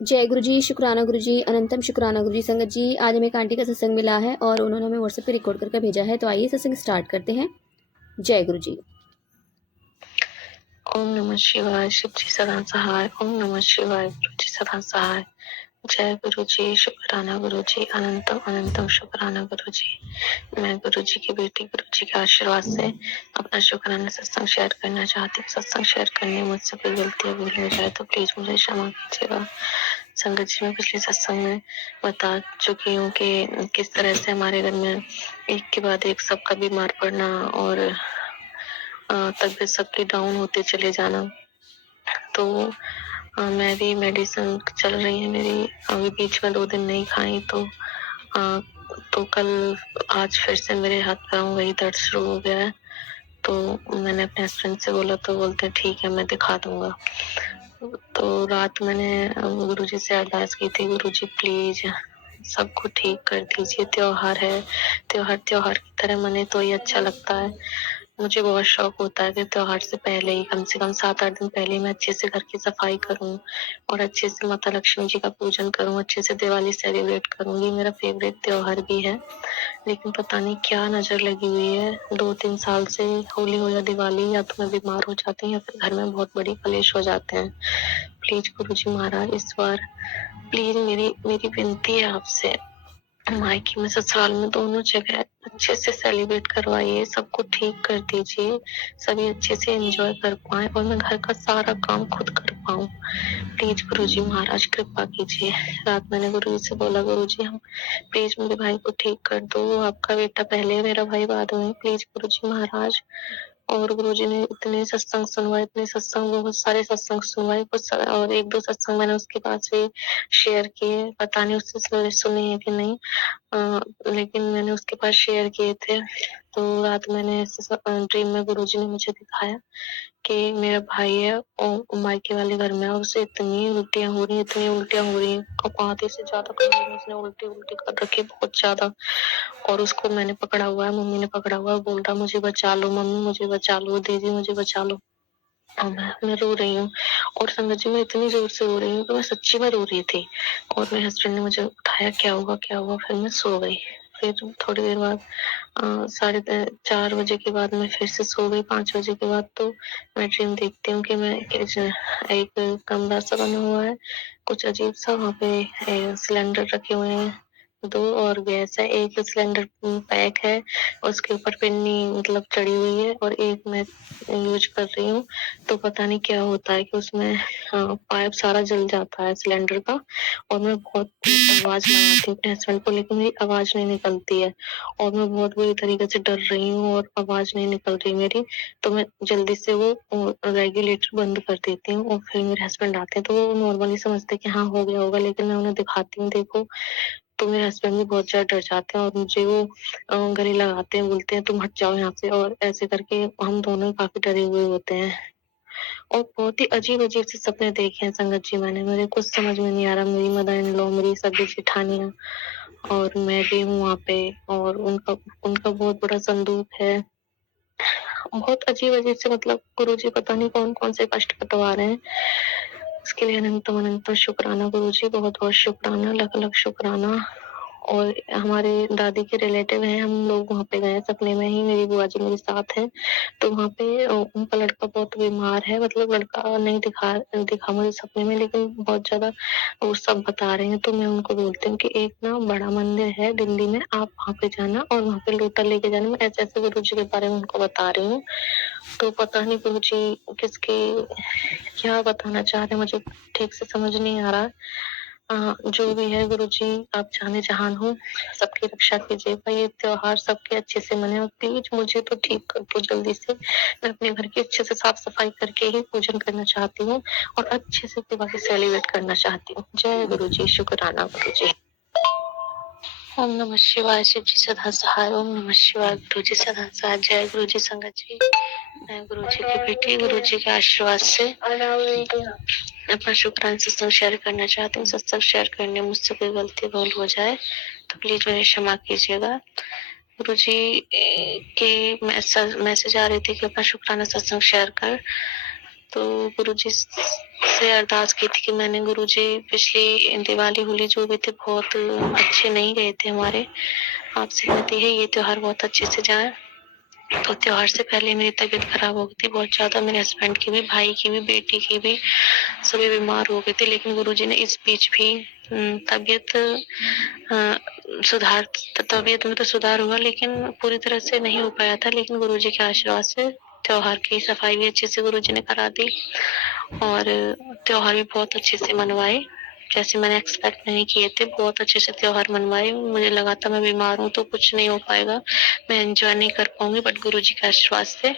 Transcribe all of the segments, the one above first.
जय गुरु जी, शुक्राना गुरु जी, अनंतम शुक्राना गुरु जी। संगत जी, आज हमें एक आंटी का सत्संग मिला है और उन्होंने हमें व्हाट्सएप पे रिकॉर्ड करके भेजा है, तो आइए सत्संग स्टार्ट करते हैं। जय गुरु जी। ओम नमः शिवाय। शिव जी सदा सहाय। ओम नमः शिवाय। गुरु जी सदा सहाय। जय गुरु जी, शुक्राना गुरु जी, अनंतम अनंतम शुक्राना गुरु जी। मैं गुरु जी की बेटी गुरु जी के आशीर्वाद से अपना शुक्राना सत्संग शेयर करना चाहती हूँ। सत्संग शेयर करने में मुझसे कोई गलती भूल हो जाए तो प्लीज मुझे क्षमा कीजिएगा। संगत जी, मैं पिछले सत्संग में बता चुकी हूँ कि किस तरह से हमारे घर में एक के बाद एक सबका बीमार पड़ना और तबीयत सबकी डाउन होते चले जाना। तो मैं भी मेडिसिन चल रही है मेरी, अभी बीच में 2 दिन नहीं खाई तो कल आज फिर से मेरे हाथ पैरों में वही दर्द शुरू हो गया है। तो मैंने अपने हस्बैंड से बोला तो बोलते हैं ठीक है मैं दिखा दूंगा। तो रात मैंने गुरुजी से अरदास की थी, गुरुजी प्लीज सबको ठीक कर दीजिए। त्योहार है, त्योहार की तरह मने तो ये अच्छा लगता है। मुझे बहुत शौक होता है कि त्योहार से पहले ही कम से कम 7-8 दिन पहले ही मैं अच्छे से घर की सफाई करूं और अच्छे से माता लक्ष्मी जी का पूजन करूं, अच्छे से दिवाली सेलिब्रेट करूं। ये मेरा फेवरेट त्योहार भी है, लेकिन पता नहीं क्या नजर लगी हुई है 2-3 साल से। होली हो या दिवाली, या तो मैं बीमार हो जाती हूँ या फिर घर में बहुत बड़ी कलेश हो जाते हैं। प्लीज गुरुजी महाराज इस बार प्लीज मेरी मेरी विनती है आपसे, मायके में ससुराल में दोनों जगह अच्छे से सेलिब्रेट करवाइए, सबको ठीक कर दीजिए, सभी अच्छे से एंजॉय कर पाए और मैं घर का सारा काम खुद कर पाऊँ। प्लीज गुरुजी महाराज कृपा कीजिए। रात मैंने गुरुजी से बोला, गुरुजी हम प्लीज मेरे भाई को ठीक कर दो, आपका बेटा पहले मेरा भाई बाद में, प्लीज गुरुजी महाराज। और गुरुजी ने इतने सत्संग सुनवाए, इतने सत्संग, बहुत सारे सत्संग सुनवाए, और 1-2 सत्संग मैंने उसके पास भी शेयर किए, पता नहीं उससे सुने हैं कि नहीं। लेकिन मैंने उसके पास शेयर किए थे। तो रात मैंने ड्रीम में गुरुजी ने मुझे दिखाया कि मेरा भाई है और मायके वाले घर में, और उसे इतनी उल्टियां हो रही, इतनी उल्टियां हो रही, कपाते से ज्यादा कमरे में उसने उल्टी उल्टी कर रखी बहुत ज्यादा। और उसको मैंने पकड़ा हुआ है, मम्मी ने पकड़ा हुआ है, बोल रहा मुझे बचा लो मम्मी, मुझे बचा लो दीदी, मुझे बचा लो। और मैं रो रही हूँ, और संगत जी मैं इतनी जोर से रो रही हूँ कि मैं सच्ची में रो रही थी। और मेरे हस्बैंड ने मुझे उठाया, क्या हुआ क्या हुआ, फिर मैं सो गई। फिर थोड़ी देर बाद 4:30 के बाद मैं फिर से सो गई, 5 बजे के बाद। तो मैं ड्रीम देखती हूँ कि मैं एक कमरा सा बना हुआ है, कुछ अजीब सा, वहाँ पे सिलेंडर रखे हुए हैं 2, और गैस है, एक सिलेंडर पैक है, उसके ऊपर पिन्नी मतलब चढ़ी हुई है, और एक मैं यूज कर रही हूँ। तो पता नहीं क्या होता है कि उसमें पाइप सारा जल जाता है सिलेंडर का, और मैं बहुत आवाज लगाती हूँ अपने हस्बैंड को, लेकिन मेरी आवाज नहीं निकलती है, और मैं बहुत बुरी तरीके से डर रही हूँ और आवाज नहीं निकल रही मेरी। तो मैं जल्दी से वो रेगुलेटर बंद कर देती हूँ, और फिर मेरे हस्बैंड आते हैं तो वो नॉर्मली समझते हैं कि हाँ हो गया होगा, लेकिन मैं उन्हें दिखाती हूँ देखो। तो मेरे हस्बैंड भी बहुत ज्यादा डर जाते हैं और मुझे वो गले लगाते हैं, बोलते हैं तुम हट जाओ यहाँ से, और ऐसे करके हम दोनों ही काफी डरे हुए होते हैं। और बहुत ही अजीब अजीब से सपने देखे हैं संगत जी मैंने, मुझे कुछ समझ में नहीं आ रहा। मेरी मदर इन लॉ, मेरी सभी जेठानियां, और मैं भी हूँ वहाँ पे, और उनका उनका बहुत बड़ा संदूक है। बहुत अजीब अजीब से, मतलब गुरुजी पता नहीं कौन कौन से कष्ट कटवा रहे हैं। इसके लिए अनंतम अनंतम शुक्राना गुरुजी, बहुत बहुत शुक्राना, लख लख शुक्राना। और हमारे दादी के रिलेटिव हैं, हम लोग वहाँ पे गए सपने में ही, मेरी बुआ जी मेरे साथ हैं। तो वहाँ पे उनका लड़का बहुत बीमार है, मतलब लड़का नहीं दिखा मुझे सपने में, लेकिन बहुत ज्यादा वो सब बता रहे हैं। तो मैं उनको बोलती हूँ कि एक ना बड़ा मंदिर है दिल्ली में, आप वहाँ पे जाना और वहाँ पे लोटा लेके जाना। मैं ऐसे ऐसे गुरु जी के बारे में उनको बता रही हूँ। तो पता नहीं गुरु जी किसके क्या बताना चाह रहे हैं, मुझे ठीक से समझ नहीं आ रहा। जो भी है गुरुजी, आप जाने जहान हो, सबकी रक्षा कीजिएगा, ये त्योहार सबके अच्छे से मने, और प्लीज मुझे तो ठीक कर दो जल्दी से। मैं अपने घर की अच्छे से साफ सफाई करके ही पूजन करना चाहती हूँ और अच्छे से दिवाली सेलिब्रेट करना चाहती हूँ। जय गुरुजी, शुक्राना गुरुजी। ओम नमः शिवाय। शिव जी सदा सहाय। ओम नमः शिवाय। गुरु जी सदा सहाय। जय गुरु जी संगत जी। मैं गुरु जी की बेटी गुरु जी के आशीर्वाद से अपना शुक्राना सत्संग शेयर करना चाहती हूँ। सत्संग शेयर करने मुझसे कोई गलती भूल हो जाए तो प्लीज मुझे क्षमा कीजिएगा। गुरु जी के मैसेज आ रही थी कि अपना शुक्राना सत्संग शेयर कर, तो गुरुजी से अरदास की थी कि मैंने गुरुजी पिछली दिवाली होली जो भी थे बहुत अच्छे नहीं गए थे हमारे। आपसे विनती है ये त्योहार बहुत अच्छे से जाए। तो त्योहार से पहले मेरी तबीयत खराब हो गई थी बहुत ज्यादा, मेरे हस्बैंड की भी, भाई की भी, बेटी की भी, सभी बीमार हो गए थे। लेकिन गुरुजी ने इस बीच भी तबीयत तबीयत में तो सुधार हुआ, लेकिन पूरी तरह से नहीं हो पाया था। लेकिन गुरुजी के आशीर्वाद से त्योहार की सफाई भी अच्छे से गुरुजी ने करा दी और त्योहार भी बहुत अच्छे से मनवाए, जैसे मैंने एक्सपेक्ट नहीं किए थे। बहुत अच्छे से त्योहार मनवाए। मुझे लगा था मैं बीमार हूँ तो कुछ नहीं हो पाएगा, मैं एंजॉय नहीं कर पाऊंगी, बट गुरुजी के आशीर्वाद से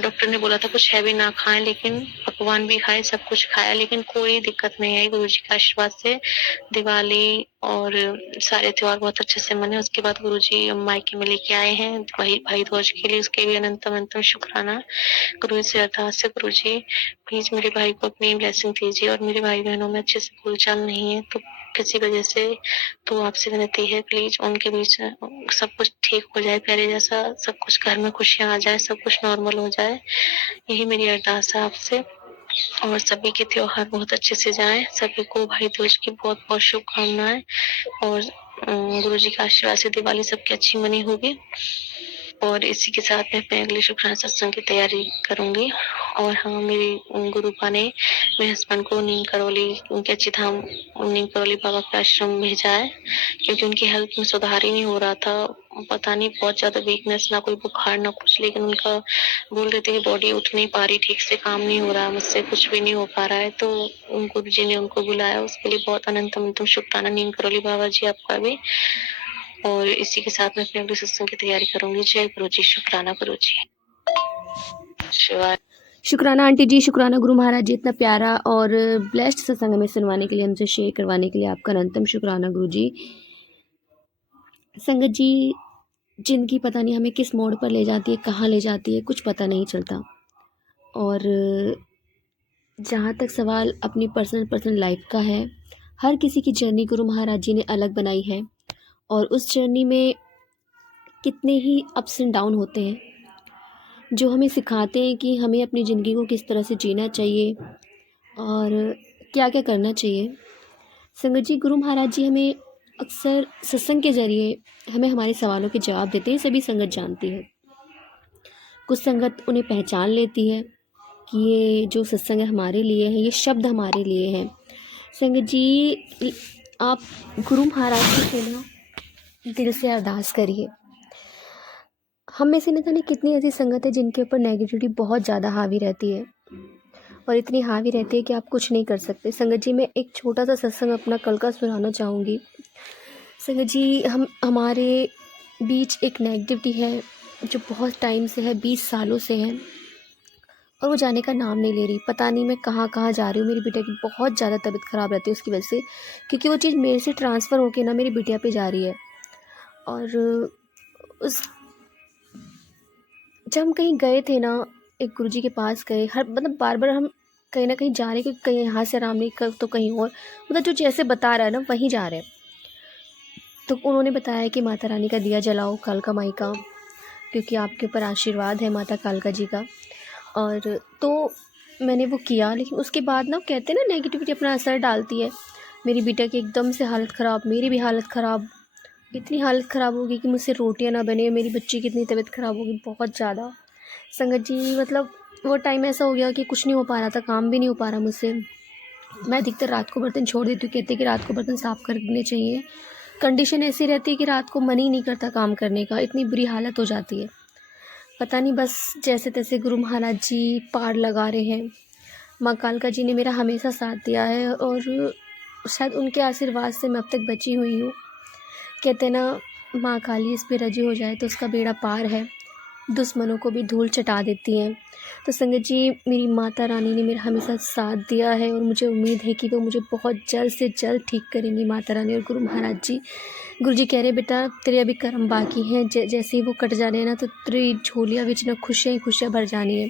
डॉक्टर ने बोला था कुछ हैवी ना खाएं, लेकिन पकवान भी खाए, सब कुछ खाया, लेकिन कोई दिक्कत नहीं आई। गुरुजी के आशीर्वाद से दिवाली और सारे त्योहार बहुत अच्छे से मने। उसके बाद गुरुजी मायके में लेके आए हैं वही भाई ध्वज के लिए, उसके भी अनंतम अनंतम शुक्राना। गुरुजी से अरदास है, गुरुजी प्लीज मेरे भाई को अपनी ब्लेसिंग दीजिए, और मेरे भाई बहनों में अच्छे से बोलचाल नहीं है तो किसी वजह से, तो आपसे विनती है प्लीज उनके बीच सब कुछ ठीक हो जाए, पहले जैसा सब कुछ घर में खुशियां आ जाए, सब कुछ नॉर्मल हो जाए। यही मेरी अरदास है आपसे। और सभी के त्योहार बहुत अच्छे से जाएं, सभी को भाई दूज की बहुत बहुत शुभकामनाएं। और गुरुजी के आशीर्वाद से दिवाली सबकी अच्छी मनी होगी। और इसी के साथ मैं अपने अगले शुक्राना सत्संग की तैयारी करूंगी। और हाँ, मेरी गुरुपा ने मेरे हस्बैंड को नीम करौली, उनके अच्छी धाम नीम करौली बाबा के आश्रम भेजा है, क्योंकि उनकी हेल्थ में सुधार ही नहीं हो रहा था। पता नहीं, बहुत ज्यादा वीकनेस, ना कोई बुखार ना कुछ, लेकिन उनका बोल रहे थे कि बॉडी उठ नहीं पा रही ठीक से, काम नहीं हो रहा, मुझसे कुछ भी नहीं हो पा रहा है। तो गुरु जी ने उनको बुलाया, उसके लिए बहुत अनंतम अनंतम शुक्राना नीम करौली बाबा जी आपका भी। और इसी के साथ मैं अपने अगले सत्संग की तैयारी करूंगी। जय गुरु जी, शुक्राना गुरु जी। शिवाय। शुक्राना आंटी जी, शुक्राना गुरु महाराज जी, इतना प्यारा और ब्लेस्ड सत्संग हमें सुनवाने के लिए, हमसे शेयर करवाने के लिए आपका अनंतम शुक्राना गुरु जी। संगत जी, जिंदगी पता नहीं हमें किस मोड़ पर ले जाती है, कहाँ ले जाती है, कुछ पता नहीं चलता। और जहाँ तक सवाल अपनी पर्सनल लाइफ का है, हर किसी की जर्नी गुरु महाराज जी ने अलग बनाई है, और उस जर्नी में कितने ही अप्स एंड डाउन होते हैं जो हमें सिखाते हैं कि हमें अपनी ज़िंदगी को किस तरह से जीना चाहिए और क्या क्या करना चाहिए। संगत जी, गुरु महाराज जी हमें अक्सर सत्संग के ज़रिए हमें हमारे सवालों के जवाब देते हैं, सभी संगत जानती है। कुछ संगत उन्हें पहचान लेती है कि ये जो सत्संग है हमारे लिए है, ये शब्द हमारे लिए हैं। संगत जी, आप गुरु महाराज जी से ना दिल से अरदास करिए। हम में से न जाने कितनी ऐसी संगत है जिनके ऊपर नेगेटिविटी बहुत ज़्यादा हावी रहती है, और इतनी हावी रहती है कि आप कुछ नहीं कर सकते। संगत जी, मैं एक छोटा सा सत्संग अपना कल का सुनाना चाहूँगी। संगत जी, हमारे बीच एक नेगेटिविटी है जो बहुत टाइम से है, 20 सालों से है, और वो जाने का नाम नहीं ले रही। पता नहीं मैं कहाँ कहाँ जा रही हूँ। मेरी बिटिया की बहुत ज़्यादा तबीयत ख़राब रहती है उसकी वजह से, क्योंकि वो चीज़ मेरे से ट्रांसफ़र होकर ना मेरी बिटिया पे जा रही है। और उस जब हम कहीं गए थे ना, एक गुरुजी के पास गए, हर मतलब बार बार हम कहीं ना कहीं जा रहे हैं, क्योंकि कहीं यहाँ से आराम नहीं कर तो कहीं और, मतलब जो जैसे बता रहा है ना वहीं जा रहे हैं। तो उन्होंने बताया कि माता रानी का दिया जलाओ, कालका माई का, क्योंकि आपके ऊपर आशीर्वाद है माता कालका जी का। और तो मैंने वो किया, लेकिन उसके बाद ना कहते हैं ना नेगेटिविटी अपना असर डालती है। मेरी बेटा की एकदम से हालत ख़राब, मेरी भी हालत ख़राब, इतनी हालत ख़राब होगी कि मुझसे रोटियां ना बने। मेरी बच्ची की इतनी तबीयत ख़राब होगी, बहुत ज़्यादा। संगत जी, मतलब वो टाइम ऐसा हो गया कि कुछ नहीं हो पा रहा था, काम भी नहीं हो पा रहा मुझसे। मैं अधिकतर रात को बर्तन छोड़ देती हूँ, कहते कि रात को बर्तन साफ़ करने चाहिए। कंडीशन ऐसी रहती है कि रात को मन ही नहीं करता काम करने का, इतनी बुरी हालत हो जाती है। पता नहीं, बस जैसे तैसे गुरु महाराज जी पार लगा रहे हैं। माँ कालका जी ने मेरा हमेशा साथ दिया है, और शायद उनके आशीर्वाद से मैं अब तक बची हुई हूँ। कहते हैं ना, माँ काली इस पे राजी हो जाए तो उसका बेड़ा पार है, दुश्मनों को भी धूल चटा देती हैं। तो संगत जी, मेरी माता रानी ने मेरा हमेशा साथ दिया है, और मुझे उम्मीद है कि वो मुझे बहुत जल्द से जल्द ठीक करेंगी, माता रानी और गुरु महाराज जी। गुरु जी कह रहे, बेटा तेरे अभी कर्म बाकी हैं, जैसे ही वो कट जाने हैं ना, तो तेरी झोलियाँ बिच ना खुशियाँ ही खुशियाँ भर जानी है।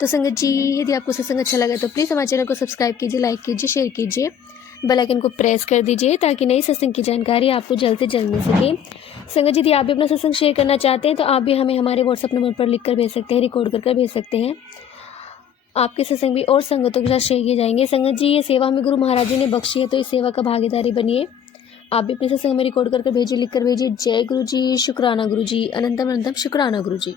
तो संगत जी, यदि आपको सत्संग अच्छा लगा तो प्लीज़ हमारे चैनल को सब्सक्राइब कीजिए, लाइक कीजिए, शेयर कीजिए, बेल आइकन को प्रेस कर दीजिए, ताकि नई सत्संग की जानकारी आपको जल्द से जल्द मिल सके। संगत जी, यदि आप भी अपना सत्संग शेयर करना चाहते हैं तो आप भी हमें हमारे व्हाट्सअप नंबर पर लिख कर भेज सकते हैं, रिकॉर्ड कर भेज सकते हैं। आपके सत्संग भी और संगतों के साथ शेयर किए जाएंगे। संगत जी, ये सेवा हमें गुरु महाराज जी ने बख्शी है, तो इस सेवा का भागीदारी बनिए। आप भी अपने सत्संग में रिकॉर्ड करके भेजिए, लिख कर भेजिए। जय गुरु जी, शुक्राना गुरु जी, अनंतम अनंतम शुक्राना गुरु जी।